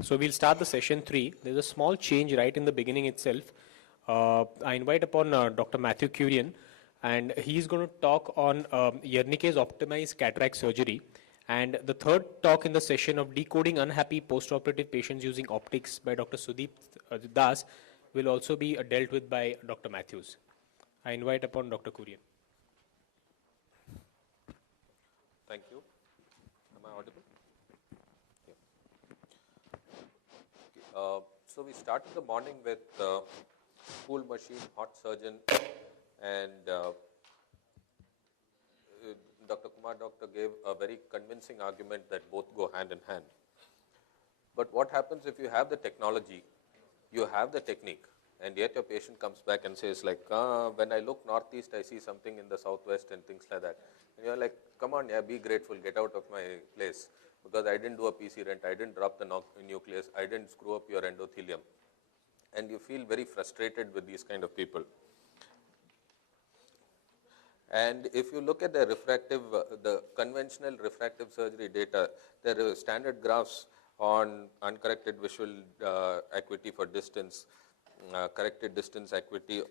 So we'll start the session 3. There's a small change right in the beginning itself. I invite upon Dr. Matthew Curian, and he's going to talk on Wernicke's optimized cataract surgery. And the third talk in the session of decoding unhappy postoperative patients using optics by Dr. Sudeep Das will also be dealt with by Dr. Matthews. I invite upon Dr. Curian. Thank you. Am I audible? Yeah. Okay. So we started the morning with cool machine, hot surgeon, and Dr. Kumar Doctor gave a very convincing argument that both go hand in hand. But what happens if you have the technology, you have the technique, and yet your patient comes back and says like, when I look northeast, I see something in the southwest and things like that. And you're like, come on, yeah, be grateful, get out of my place, because I didn't do a PC rent, I didn't drop the nucleus, I didn't screw up your endothelium. And you feel very frustrated with these kind of people. And if you look at the refractive, the conventional refractive surgery data, there are standard graphs on uncorrected visual acuity for distance, corrected distance acuity,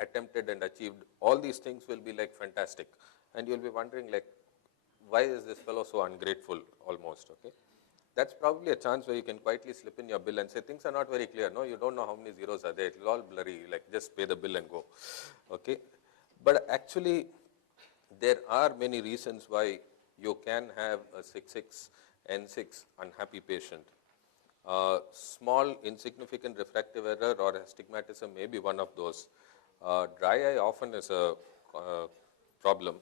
attempted and achieved. All these things will be like fantastic. And you'll be wondering like, why is this fellow so ungrateful almost, okay? That's probably a chance where you can quietly slip in your bill and say, things are not very clear. No, you don't know how many zeros are there. It's all blurry, like just pay the bill and go, okay? But actually, there are many reasons why you can have a 6/6 N6 unhappy patient. Small insignificant refractive error or astigmatism may be one of those. Dry eye often is a problem.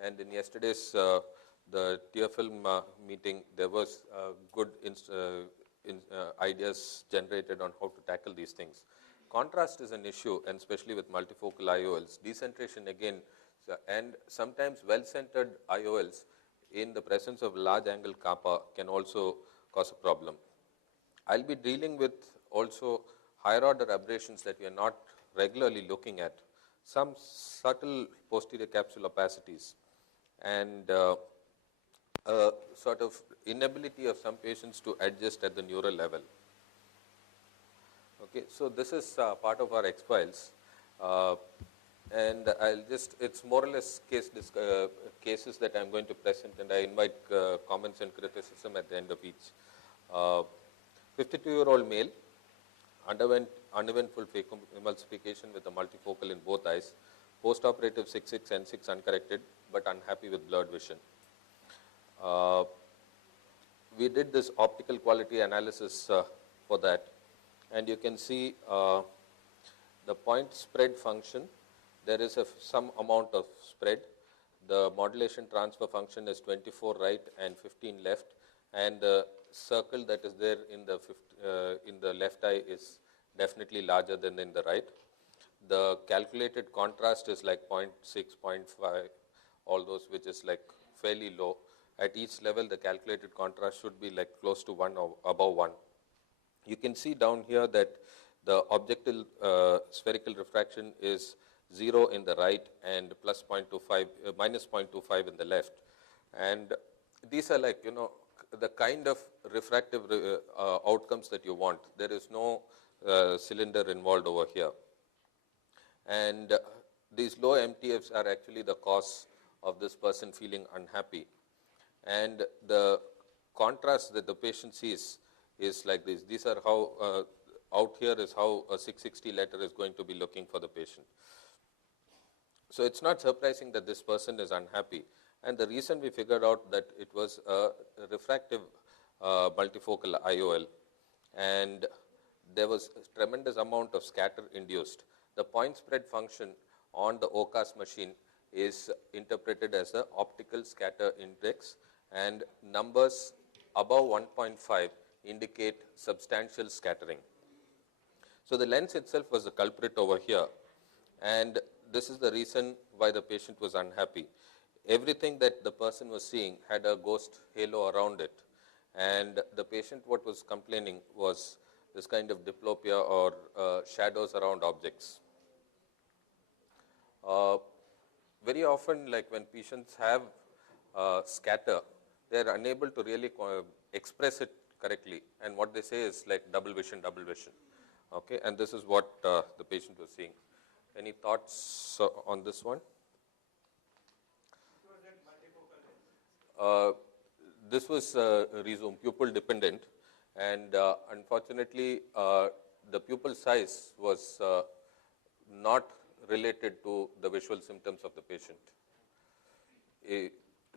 And in yesterday's the tear film meeting, there was good ideas generated on how to tackle these things. Contrast is an issue, and especially with multifocal IOLs. Decentration again, and sometimes well-centered IOLs in the presence of large angle kappa can also cause a problem. I'll be dealing with also higher order aberrations that we are not regularly looking at, some subtle posterior capsule opacities, and sort of inability of some patients to adjust at the neural level. Okay, so this is part of our X-Files. And it's more or less cases that I'm going to present, and I invite comments and criticism at the end of each. 52-year-old male underwent uneventful emulsification with a multifocal in both eyes, postoperative 6/6 N6 uncorrected, but unhappy with blurred vision. We did this optical quality analysis for that, and you can see the point spread function. There is some amount of spread. The modulation transfer function is 24 right and 15 left, and the circle that is there in the left eye is definitely larger than in the right. The calculated contrast is like 0.6, 0.5, all those, which is like fairly low. At each level, the calculated contrast should be like close to 1 or above 1. You can see down here that the objective spherical refraction is 0 in the right and plus 0.25, minus 0.25 in the left. And these are like, the kind of refractive outcomes that you want. There is no cylinder involved over here. And these low MTFs are actually the cause of this person feeling unhappy. And the contrast that the patient sees is like this. These are how, out here is how a 660 letter is going to be looking for the patient. So it's not surprising that this person is unhappy. And the reason we figured out that it was a refractive multifocal IOL, and there was a tremendous amount of scatter induced. The point spread function on the OCAS machine is interpreted as the optical scatter index, and numbers above 1.5 indicate substantial scattering. So the lens itself was the culprit over here, and this is the reason why the patient was unhappy. Everything that the person was seeing had a ghost halo around it, and the patient, what was complaining was this kind of diplopia or shadows around objects. Very often, like when patients have scatter, they are unable to really express it correctly. And what they say is like double vision, double vision. Okay, and this is what the patient was seeing. Any thoughts on this one? This was resumed, pupil dependent, and unfortunately, the pupil size was not related to the visual symptoms of the patient.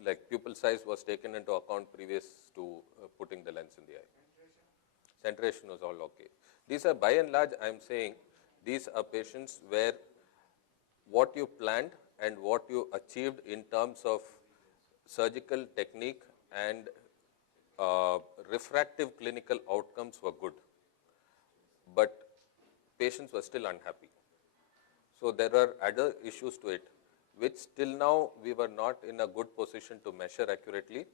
Like pupil size was taken into account previous to putting the lens in the eye. Centration was all okay. These are by and large, I am saying, these are patients where what you planned and what you achieved in terms of surgical technique and refractive clinical outcomes were good, but patients were still unhappy. So there are other issues to it, which till now we were not in a good position to measure accurately,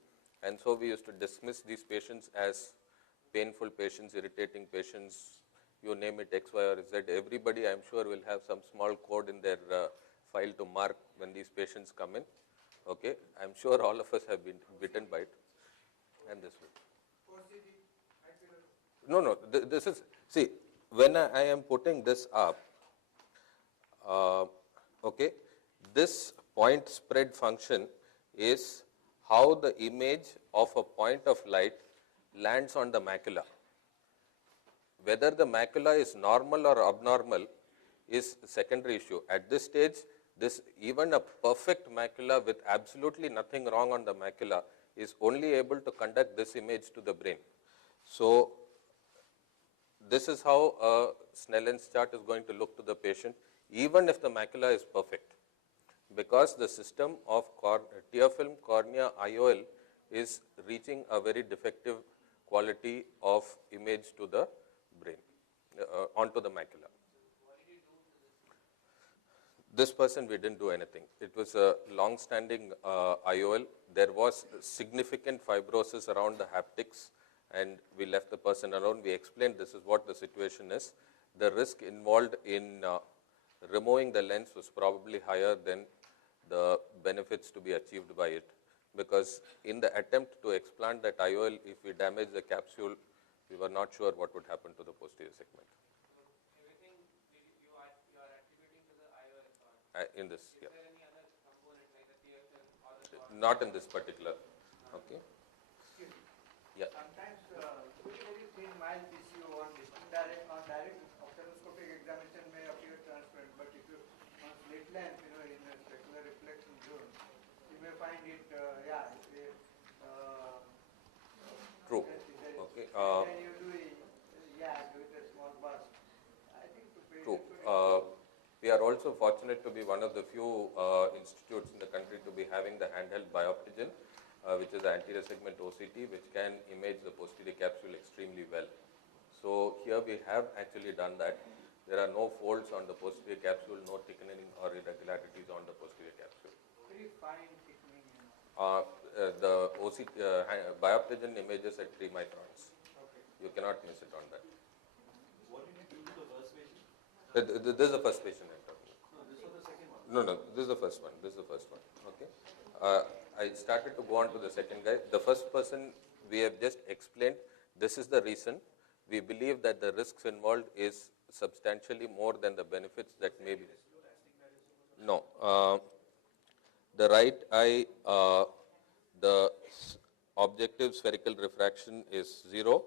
and so we used to dismiss these patients as painful patients, irritating patients, you name it, X, Y, or Z. Everybody, I'm sure, will have some small code in their file to mark when these patients come in. Okay, I'm sure all of us have been bitten by it, and this way. No, this is, see, when I am putting this up, okay, this point spread function is how the image of a point of light lands on the macula. Whether the macula is normal or abnormal is a secondary issue. At this stage, even a perfect macula with absolutely nothing wrong on the macula is only able to conduct this image to the brain. So this is how a Snellen's chart is going to look to the patient, even if the macula is perfect, because the system of tear film cornea IOL is reaching a very defective quality of image to the brain, onto the macula. This person, we didn't do anything. It was a long-standing IOL. There was significant fibrosis around the haptics, and we left the person alone. We explained this is what the situation is. The risk involved in removing the lens was probably higher than the benefits to be achieved by it, because in the attempt to explant that IOL, if we damage the capsule, we were not sure what would happen to the posterior segment. Everything you are attributing to the IOL part. In this, yeah. Is there any other component like the tear film or the cornea? Not in this particular. Okay. Excuse me. Yeah. Sometimes very thin mild tissue on direct ophthalmoscopic examination may appear transparent, but if you on slit lens, in a specular reflection zone, you may find it, True. Okay. Then you do with a small burst. I think the patient True. should We are also fortunate to be one of the few institutes in the country to be having the handheld bioptigen, which is the anterior segment OCT, which can image the posterior capsule extremely well. So here we have actually done that. There are no folds on the posterior capsule, no thickening or irregularities on the posterior capsule. very fine thickening. The OCT bioptigen images at 3 microns. Okay. You cannot miss it on that. What did you do to the first patient? This is the first patient I'm talking about. No, this was the second one. No, this is the first one. This is the first one. Okay. I started to go on to the second guy. The first person we have just explained. This is the reason. We believe that the risks involved is substantially more than the benefits that may be. No. The right eye, the objective spherical refraction is 0.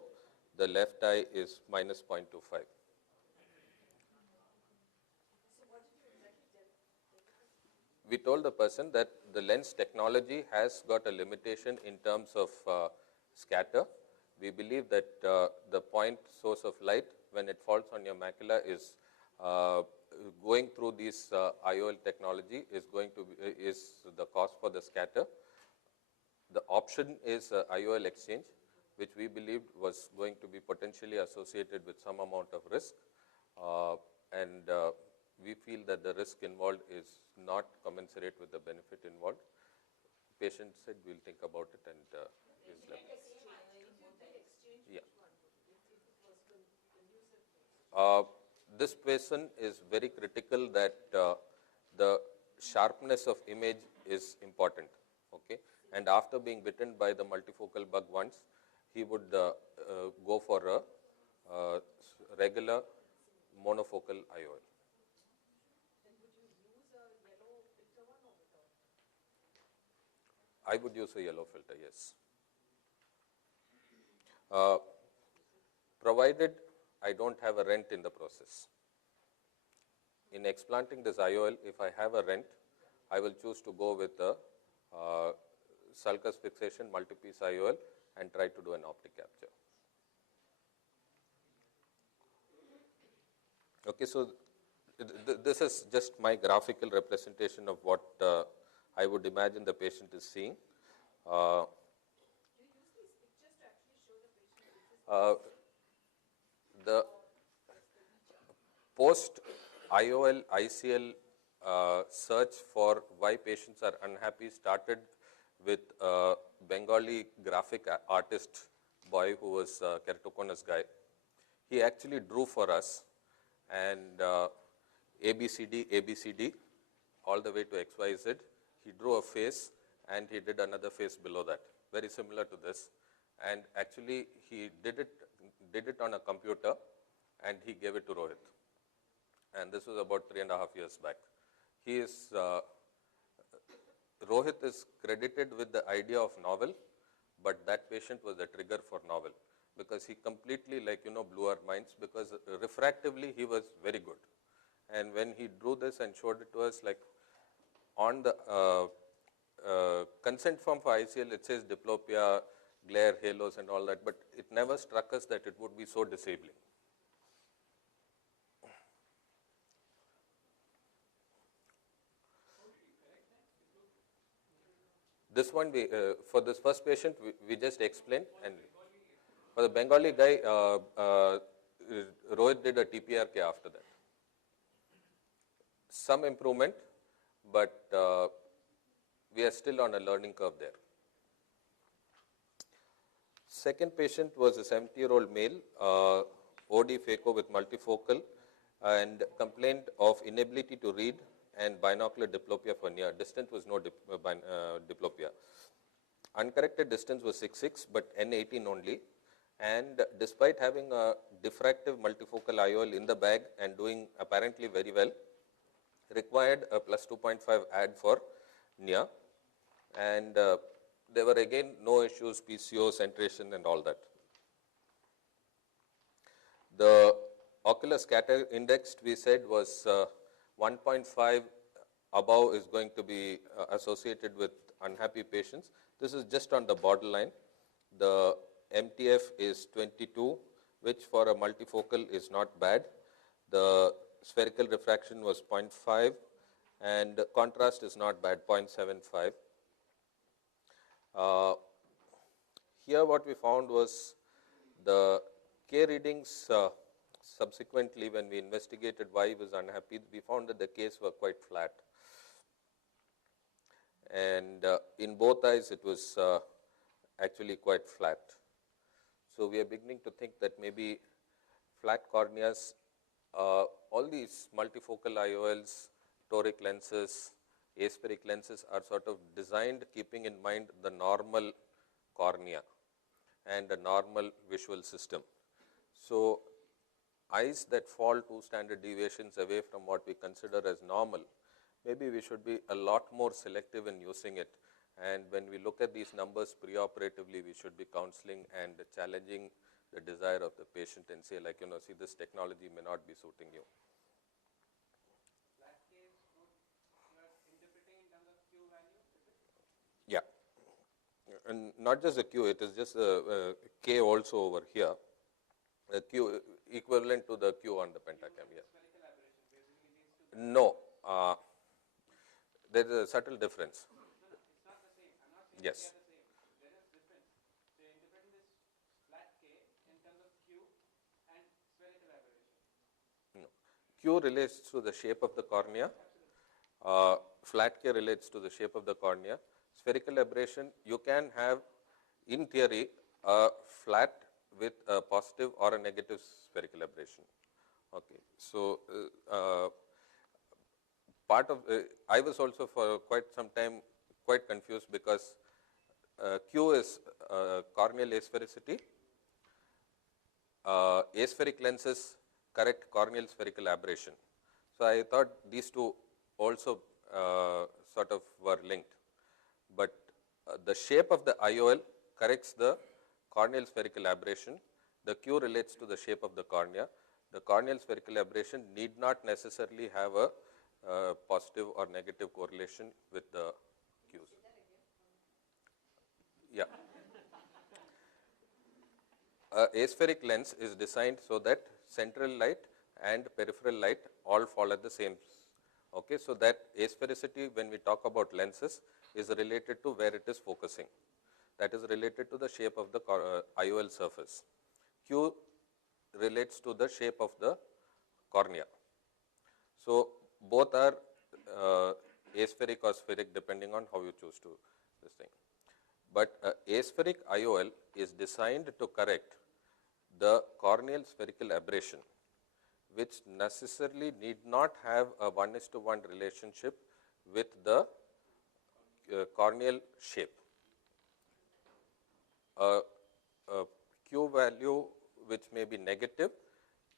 The left eye is minus 0.25. We told the person that the lens technology has got a limitation in terms of scatter. We believe that the point source of light, when it falls on your macula, is going through this IOL technology is the cause for the scatter. The option is IOL exchange, which we believed was going to be potentially associated with some amount of risk, and we feel that the risk involved is not commensurate with the benefit involved. Patient said we'll think about it and is left. Yeah. This person is very critical that the sharpness of image is important. Okay, and after being bitten by the multifocal bug once, he would go for a regular monofocal IOL. I would use a yellow filter, yes. Provided I don't have a rent in the process. In explanting this IOL, if I have a rent, I will choose to go with a sulcus fixation multi-piece IOL and try to do an optic capture. Okay, so this is just my graphical representation of what I would imagine the patient is seeing. The post IOL ICL search for why patients are unhappy started with a Bengali graphic artist boy who was a keratoconus guy. He actually drew for us and ABCD, all the way to XYZ. He drew a face and he did another face below that, very similar to this. And actually he did it on a computer and he gave it to Rohit. And this was about 3.5 years back. Rohit is credited with the idea of novel, but that patient was the trigger for novel because he completely blew our minds because refractively he was very good. And when he drew this and showed it to us, like on the consent form for ICL, it says diplopia, glare, halos and all that, but it never struck us that it would be so disabling. This one, for this first patient, we just explained, and for the Bengali guy, Rohit did a TPRK after that. Some improvement, but we are still on a learning curve there. Second patient was a 70-year-old male, OD phaco with multifocal, and complained of inability to read and binocular diplopia for near. Distance was no diplopia. Uncorrected distance was 6.6, but N18 only. And despite having a diffractive multifocal IOL in the bag and doing apparently very well, required a plus 2.5 add for near. And there were again no issues, PCO, centration and all that. The ocular scatter indexed, we said, was 1.5 above is going to be associated with unhappy patients. This is just on the borderline. The MTF is 22, which for a multifocal is not bad. The spherical refraction was 0.5 and contrast is not bad, 0.75. Here what we found was the K readings subsequently when we investigated why he was unhappy, we found that the Ks were quite flat. And in both eyes it was actually quite flat. So we are beginning to think that maybe flat corneas, all these multifocal IOLs, toric lenses, aspheric lenses are sort of designed keeping in mind the normal cornea and a normal visual system. So eyes that fall 2 standard deviations away from what we consider as normal, maybe we should be a lot more selective in using it. And when we look at these numbers preoperatively, we should be counseling and challenging the desire of the patient and say, like, see, this technology may not be suiting you. Flat case, you are interpreting in terms of Q value, is it? Yeah. And not just the Q, it is just the K also over here. The Q equivalent to the Q on the pentacam, yeah. Spherical aberration basically leads to No, there is a subtle difference. it's not the same. I'm not saying Yes. they are the same. There is difference. So you're interpreting this flat K in terms of Q and spherical aberration. No. Q relates to the shape of the cornea. Flat K relates to the shape of the cornea. Spherical aberration, you can have, in theory, a flat with a positive or a negative spherical aberration. Okay, so part of I was also for quite some time quite confused because Q is corneal asphericity. Aspheric lenses correct corneal spherical aberration. So I thought these two also sort of were linked. But the shape of the IOL corrects the corneal spherical aberration. The Q relates to the shape of the cornea. The corneal spherical aberration need not necessarily have a positive or negative correlation with the Qs. Yeah. Aspheric lens is designed so that central light and peripheral light all fall at the same. Okay, so that asphericity, when we talk about lenses, is related to where it is focusing. That is related to the shape of the IOL surface. Q relates to the shape of the cornea. So both are aspheric or spheric depending on how you choose to this thing. But aspheric IOL is designed to correct the corneal spherical aberration, which necessarily need not have a 1:1 relationship with the corneal shape. A Q value which may be negative,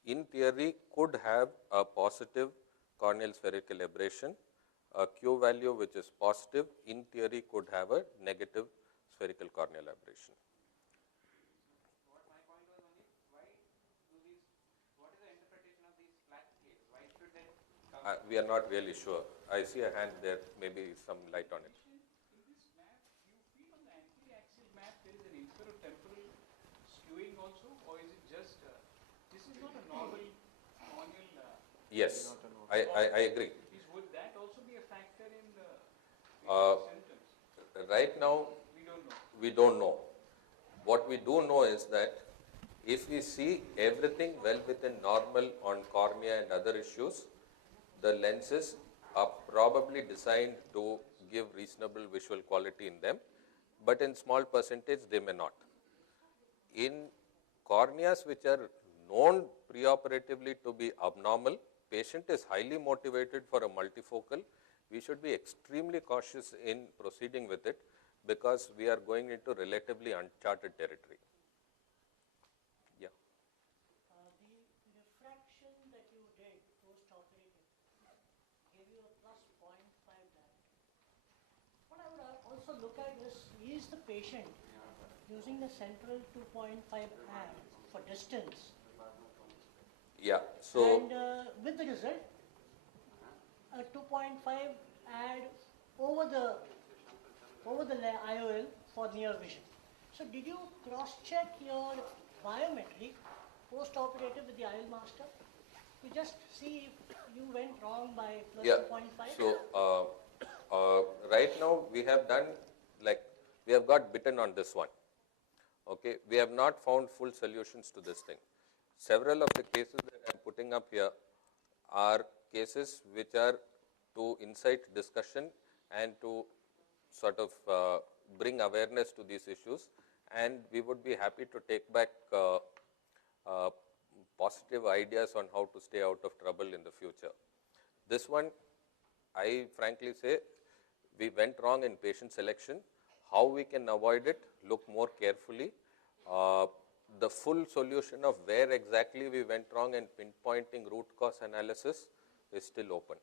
in theory could have a positive corneal spherical aberration. A Q value which is positive, in theory could have a negative spherical corneal aberration. What my point was only, why do these, what is the interpretation of these flat Ks? Why should they come? We are not really sure. I see a hand there, maybe some light on it. In this map, you feel on the anti-axial map there is an inferotemporal skewing also, or is it just, this is not a normal corneal, Yes, I agree. would that also be a factor in the symptoms? Right now, We don't know. we don't know. What we do know is that if we see everything well within normal on cornea and other issues, the lenses are probably designed to give reasonable visual quality in them, but in small percentage they may not. In corneas which are known preoperatively to be abnormal, patient is highly motivated for a multifocal. We should be extremely cautious in proceeding with it because we are going into relatively uncharted territory. Yeah. The refraction that you did post-operative gave you a plus 0.5 diopter. What I would also look at is the patient using the central 2.5 ad for distance, Yeah. So and with the result, a 2.5 ad over the IOL for near vision. So did you cross-check your biometry post-operative with the IOL master to just see if you went wrong by plus yeah. 2.5? So right now we have done we have got bitten on this one. Okay, we have not found full solutions to this thing. Several of the cases that I am putting up here are cases which are to incite discussion and to sort of bring awareness to these issues, and we would be happy to take back positive ideas on how to stay out of trouble in the future. This one, I frankly say, we went wrong in patient selection. How we can avoid it, look more carefully. The full solution of where exactly we went wrong and pinpointing root cause analysis is still open.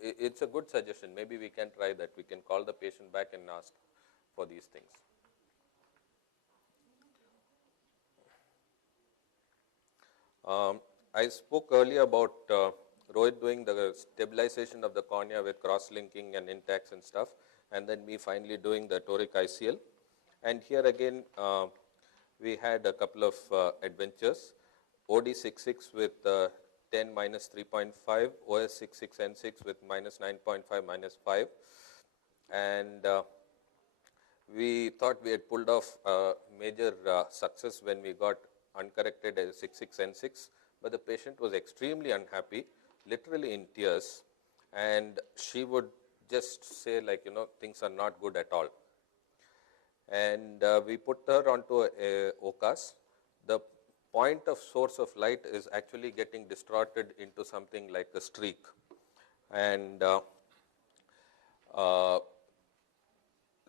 It's a good suggestion. Maybe we can try that. We can call the patient back and ask for these things. I spoke earlier about Rohit doing the stabilization of the cornea with cross-linking and intacs and stuff, and then me finally doing the toric ICL. And here again, we had a couple of adventures. OD66 with 10 minus 3.5, OS66N6 with minus 9.5 minus 5. And we thought we had pulled off a major success when we got uncorrected as 66N6, but the patient was extremely unhappy, literally in tears, and she would just say things are not good at all. And we put her onto a OCAS. The point of source of light is actually getting distorted into something like a streak. And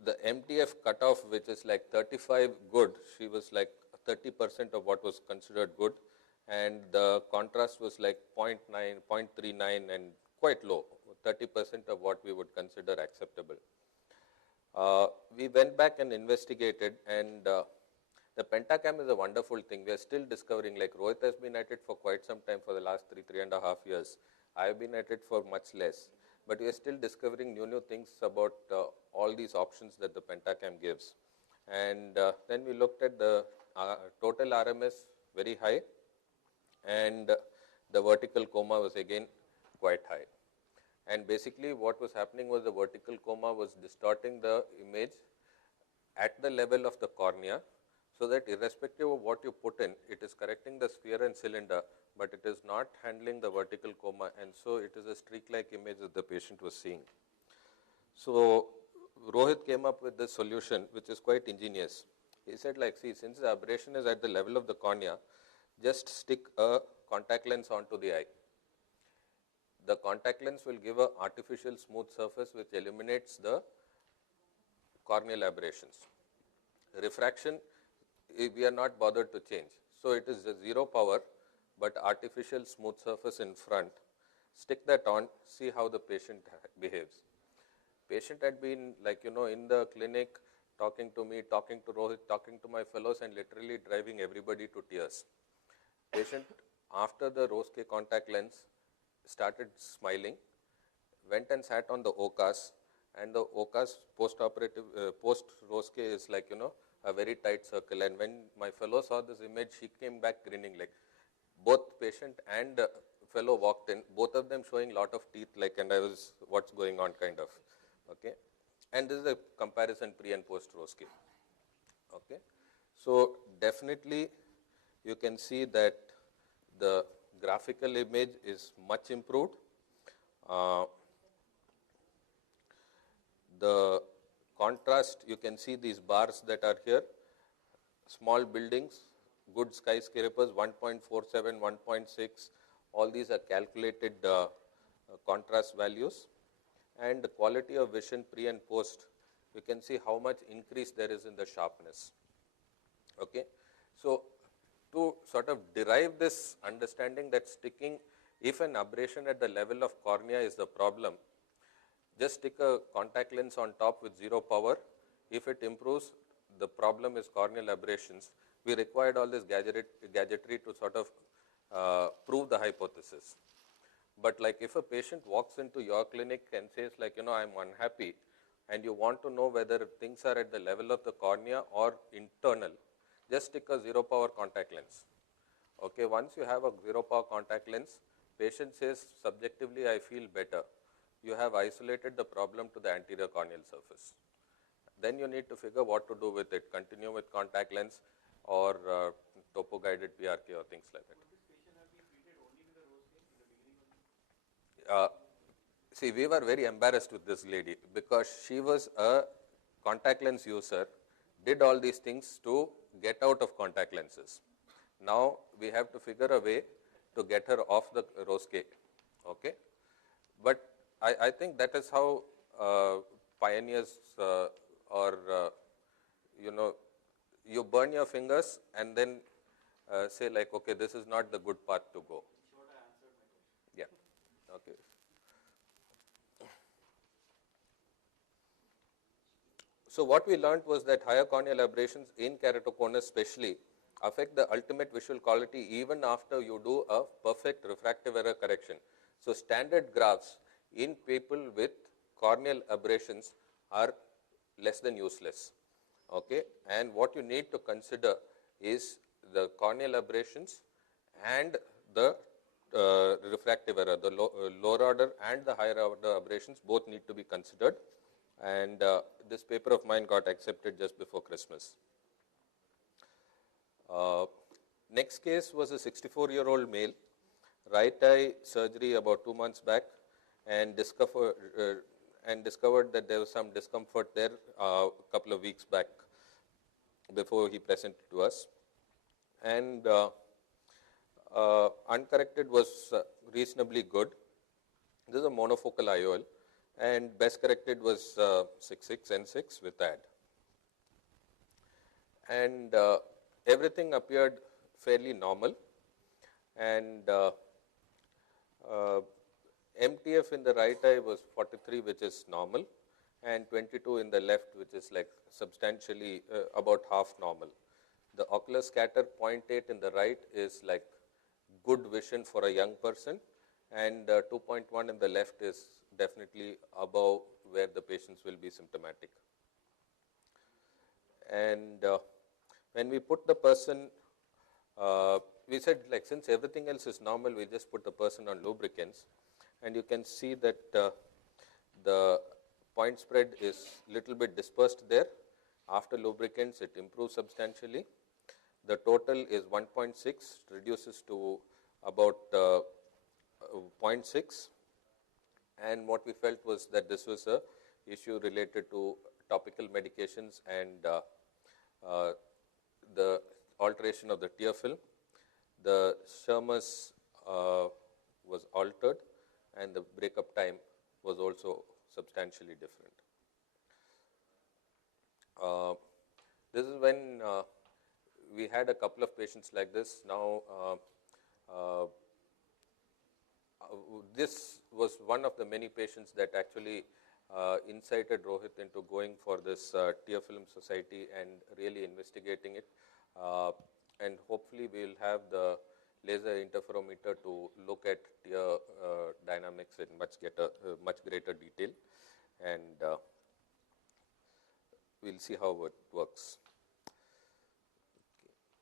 the MTF cutoff, which is like 35 good, she was like 30% of what was considered good, and the contrast was like 0.9, 0.39 and quite low, 30% of what we would consider acceptable. We went back and investigated, and the Pentacam is a wonderful thing. We are still discovering, like Rohit has been at it for quite some time, for the last 3.5 years. I have been at it for much less. But we are still discovering new things about all these options that the Pentacam gives. And then we looked at the total RMS, very high, and the vertical coma was again quite high. And basically what was happening was the vertical coma was distorting the image at the level of the cornea, so that irrespective of what you put in, it is correcting the sphere and cylinder, but it is not handling the vertical coma, and so it is a streak-like image that the patient was seeing. So Rohit came up with this solution, which is quite ingenious. He said, like, see, since the aberration is at the level of the cornea, just stick a contact lens onto the eye. The contact lens will give an artificial smooth surface which eliminates the corneal aberrations. Refraction, we are not bothered to change. So it is a zero power, but artificial smooth surface in front. Stick that on, see how the patient behaves. Patient had been, like, in the clinic, talking to me, talking to Rohit, talking to my fellows, and literally driving everybody to tears. Patient, after the Rose-K contact lens, started smiling, went and sat on the OCAS, and the OCAS post-operative, post-Rose-K is like, a very tight circle. And when my fellow saw this image, she came back grinning, like both patient and fellow walked in, both of them showing lot of teeth, like, and I was, what's going on, kind of. Okay. And this is a comparison pre and post Rose-K. Okay. So definitely you can see that the graphical image is much improved. The contrast, you can see these bars that are here, small buildings, good skyscrapers, 1.47, 1.6, all these are calculated contrast values. And the quality of vision pre and post, you can see how much increase there is in the sharpness. Okay. So to sort of derive this understanding that sticking, if an aberration at the level of cornea is the problem, just stick a contact lens on top with zero power. If it improves, the problem is corneal aberrations. We required all this gadgetry to sort of prove the hypothesis. But like if a patient walks into your clinic and says, like, I'm unhappy, and you want to know whether things are at the level of the cornea or internal, just stick a zero power contact lens. Okay, once you have a zero power contact lens, patient says subjectively, I feel better. You have isolated the problem to the anterior corneal surface. Then you need to figure what to do with it, continue with contact lens or topo guided PRK or things like that. See, we were very embarrassed with this lady because she was a contact lens user, did all these things to get out of contact lenses. Now we have to figure a way to get her off the Rose-K. Okay? But I think that is how pioneers you burn your fingers and then say like, okay, this is not the good path to go. Yeah. Okay. So what we learned was that higher corneal aberrations in keratoconus especially affect the ultimate visual quality even after you do a perfect refractive error correction. So standard graphs in people with corneal aberrations are less than useless. Okay, and what you need to consider is the corneal aberrations and the refractive error, the lower order and the higher order aberrations both need to be considered. And this paper of mine got accepted just before Christmas. Next case was a 64-year-old male, right eye surgery about 2 months back, and discovered that there was some discomfort there a couple of weeks back before he presented to us. And uncorrected was reasonably good. This is a monofocal IOL, and best corrected was 6.6 N6 with AD. And everything appeared fairly normal, and MTF in the right eye was 43, which is normal, and 22 in the left, which is like substantially about half normal. The ocular scatter 0.8 in the right is like good vision for a young person, and 2.1 in the left is definitely above where the patients will be symptomatic. And when we put the person, we said like since everything else is normal, we just put the person on lubricants, and you can see that the point spread is little bit dispersed there. After lubricants, it improves substantially. The total is 1.6, reduces to about 0.6, and what we felt was that this was a issue related to topical medications and the alteration of the tear film. The Schirmer's was altered, and the breakup time was also substantially different. This is when we had a couple of patients like this. Now, this was one of the many patients that actually incited Rohit into going for this tear film society and really investigating it. And hopefully we will have the laser interferometer to look at tear dynamics in much greater detail, and we'll see how it works.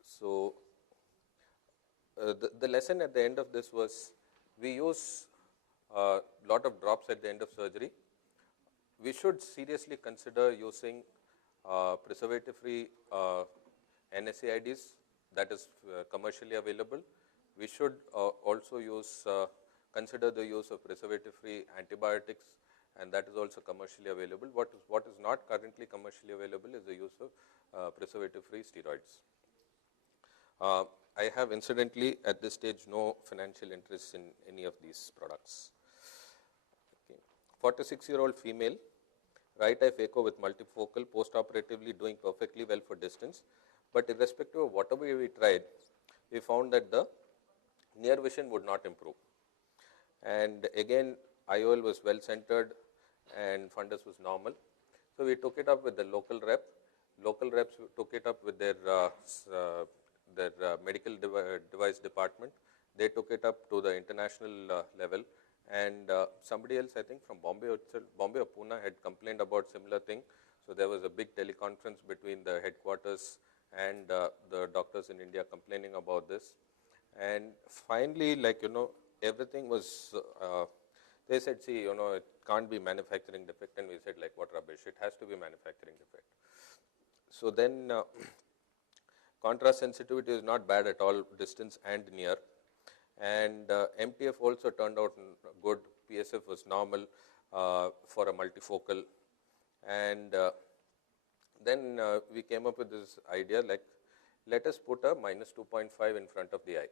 So the lesson at the end of this was, we use a lot of drops at the end of surgery. We should seriously consider using preservative-free NSAIDs that is commercially available. We should also consider the use of preservative-free antibiotics, and that is also commercially available. What is not currently commercially available is the use of preservative-free steroids. I have incidentally at this stage no financial interest in any of these products. Okay. 46-year-old female, right eye phaco with multifocal, post-operatively doing perfectly well for distance, but irrespective of whatever we tried, we found that the near vision would not improve. And again, IOL was well centered and fundus was normal. So we took it up with the local rep. Local reps took it up with their medical device department. They took it up to the international level, and somebody else, I think from Bombay or Pune, had complained about similar thing. So there was a big teleconference between the headquarters and the doctors in India complaining about this. And finally, like, everything was, they said, see, it can't be manufacturing defect, and we said, like, what rubbish, it has to be manufacturing defect. So then contrast sensitivity is not bad at all, distance and near, and MTF also turned out good. PSF was normal for a multifocal, and then we came up with this idea, like, let us put a minus 2.5 in front of the eye.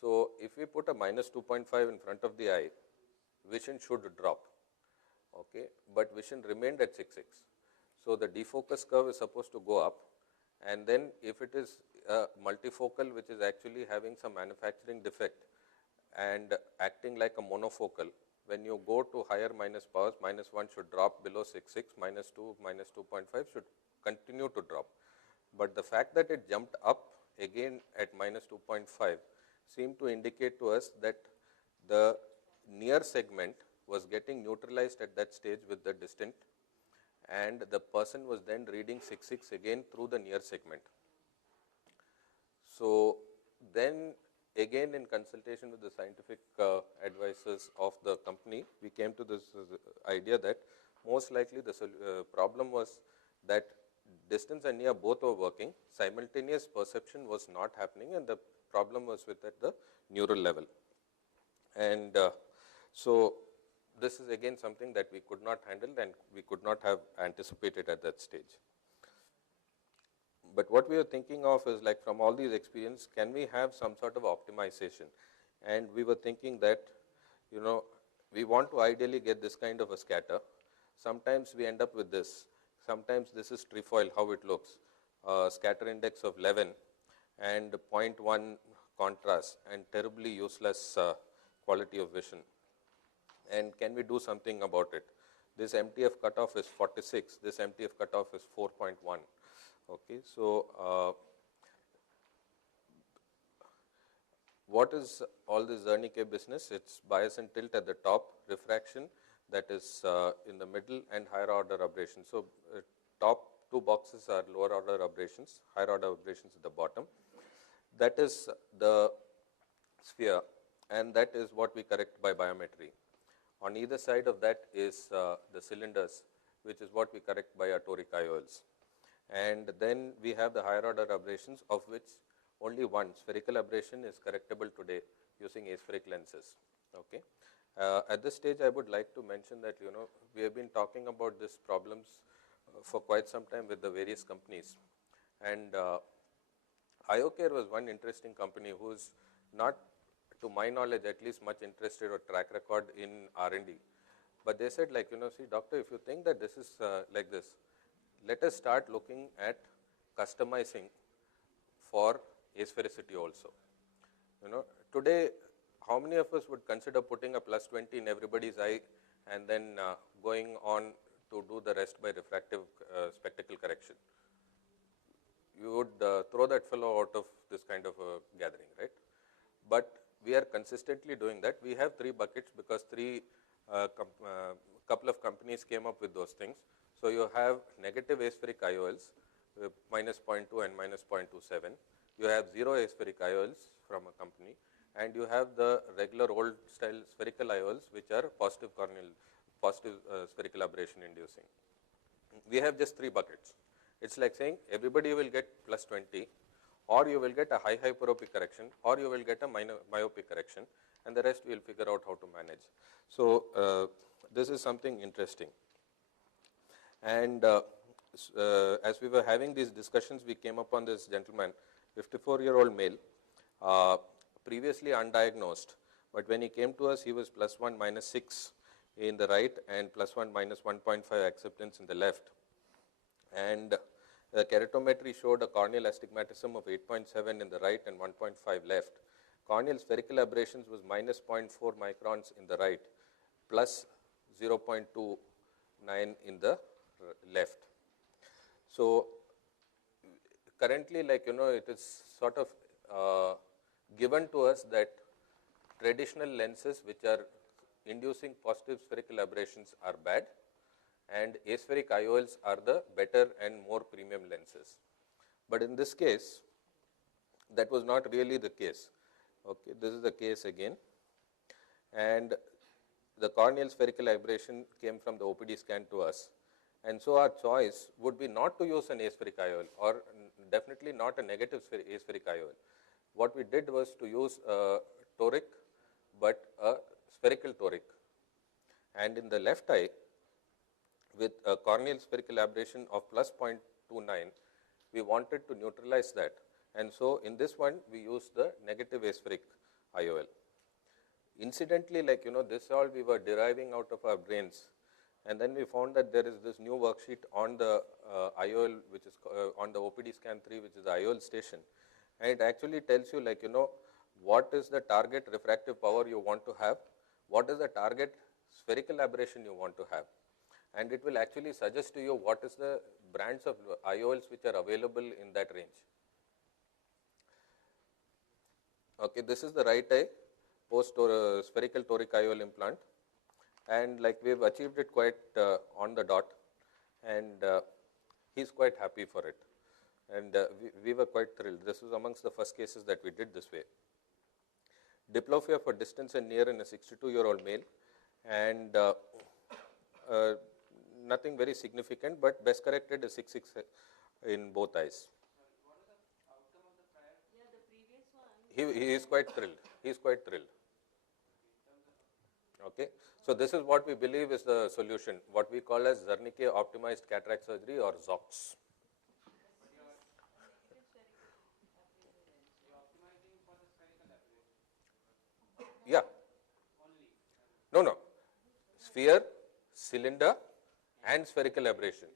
So if we put a minus 2.5 in front of the eye, vision should drop, okay, but vision remained at 6.6. So the defocus curve is supposed to go up, and then if it is a multifocal which is actually having some manufacturing defect and acting like a monofocal, when you go to higher minus powers, minus 1 should drop below 6.6, minus 2, minus 2.5 should continue to drop. But the fact that it jumped up again at minus 2.5 seemed to indicate to us that the near segment was getting neutralized at that stage with the distant, and the person was then reading 6.6 again through the near segment. So then again, in consultation with the scientific advisors of the company, we came to this idea that most likely the problem was that distance and near both were working, simultaneous perception was not happening, and the problem was at the neural level. And so this is again something that we could not handle and we could not have anticipated at that stage. But what we are thinking of is, like, from all these experiences, can we have some sort of optimization? And we were thinking that, we want to ideally get this kind of a scatter. Sometimes we end up with this. Sometimes this is trefoil, how it looks. Scatter index of 11 and 0.1 contrast and terribly useless quality of vision. And can we do something about it? This MTF cutoff is 46. This MTF cutoff is 4.1. Okay, so what is all this Zernike business? It's bias and tilt at the top, refraction that is in the middle, and higher order aberration. So top two boxes are lower order aberrations, higher order aberrations at the bottom. That is the sphere, and that is what we correct by biometry. On either side of that is the cylinders, which is what we correct by our toric IOLs. And then we have the higher order aberrations, of which only one spherical aberration is correctable today using aspheric lenses. Okay. At this stage, I would like to mention that we have been talking about these problems for quite some time with the various companies, and IOCare was one interesting company who is not, to my knowledge, at least much interested or track record in R&D. But they said, like, see, doctor, if you think that this is like this, let us start looking at customizing for asphericity also. Today, how many of us would consider putting a +20 in everybody's eye and then going on to do the rest by refractive spectacle correction? You would throw that fellow out of this kind of a gathering, right? But we are consistently doing that. We have 3 buckets because couple of companies came up with those things. So you have negative aspheric IOLs, -0.2 and -0.27. You have 0 aspheric IOLs from a company, and you have the regular old style spherical IOLs, which are positive spherical aberration inducing. We have just 3 buckets. It's like saying everybody will get +20, or you will get a high hyperopic correction, or you will get a myopic correction, and the rest we will figure out how to manage. So this is something interesting. And as we were having these discussions, we came upon this gentleman, 54-year-old male, previously undiagnosed, but when he came to us, he was +1, -6 in the right, and +1, -1.5 acceptance in the left. And the keratometry showed a corneal astigmatism of 8.7 in the right and 1.5 left. Corneal spherical aberrations was -0.4 microns in the right, plus 0.29 in the left. So currently, like, it is sort of given to us that traditional lenses which are inducing positive spherical aberrations are bad, and aspheric IOLs are the better and more premium lenses. But in this case, that was not really the case. Okay, this is the case again. And the corneal spherical aberration came from the OPD scan to us. And so our choice would be not to use an aspheric IOL, or definitely not a negative aspheric IOL. What we did was to use a toric, but a spherical toric. And in the left eye, with a corneal spherical aberration of +0.29, we wanted to neutralize that. And so in this one, we used the negative aspheric IOL. Incidentally, like, this all we were deriving out of our brains. And then we found that there is this new worksheet on the IOL, which is on the OPD scan 3, which is the IOL station. And it actually tells you, like, what is the target refractive power you want to have, what is the target spherical aberration you want to have. And it will actually suggest to you what is the brands of IOLs which are available in that range. Okay, this is the right eye post spherical toric IOL implant, and like we've achieved it quite on the dot, and he's quite happy for it, and we were quite thrilled. This was amongst the first cases that we did this way. Diplopia for distance and near in a 62-year-old male, and nothing very significant, but best corrected is 6.6 in both eyes. He is quite thrilled. He is quite thrilled. Okay. So this is what we believe is the solution, what we call as Zernike optimized cataract surgery, or ZOCS. Yeah. No. sphere, cylinder, and spherical aberration.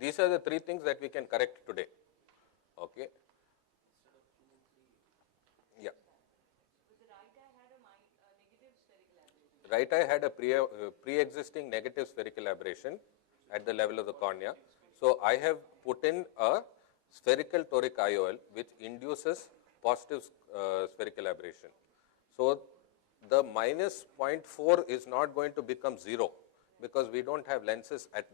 These are the three things that we can correct today. Okay. Yeah. Right eye had a pre-existing negative spherical aberration at the level of the cornea. So I have put in a spherical toric IOL which induces positive spherical aberration. So the minus 0.4 is not going to become 0 because we don't have lenses at